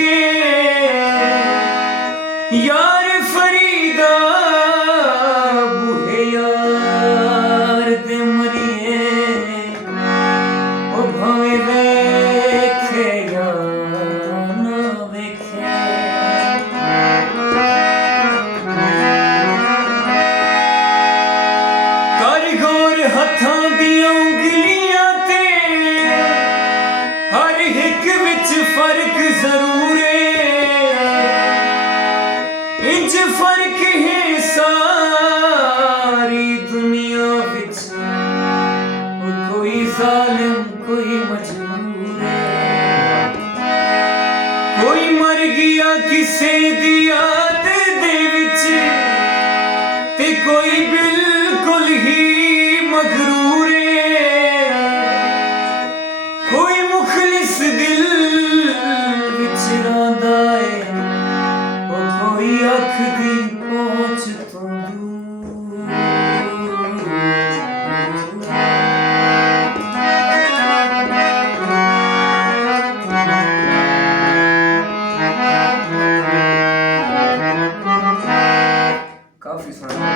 के यार फरीदा बूहे यार दे मरिए ओ भावे वेखे या ना वेखे कर गौर हथां दियां उंगलियां ते हर एक विच फर्क जरूर इंज फर्क है सारी दुनिया विच कोई जालिम कोई मजबूर कोई मर गया किसे दी याद दे विच ते कोई बिल्कुल ही मगरूर कोई मुखलिस दिल विच रोंदा है कोई अख दी पहुंच तो दूर काफी सुना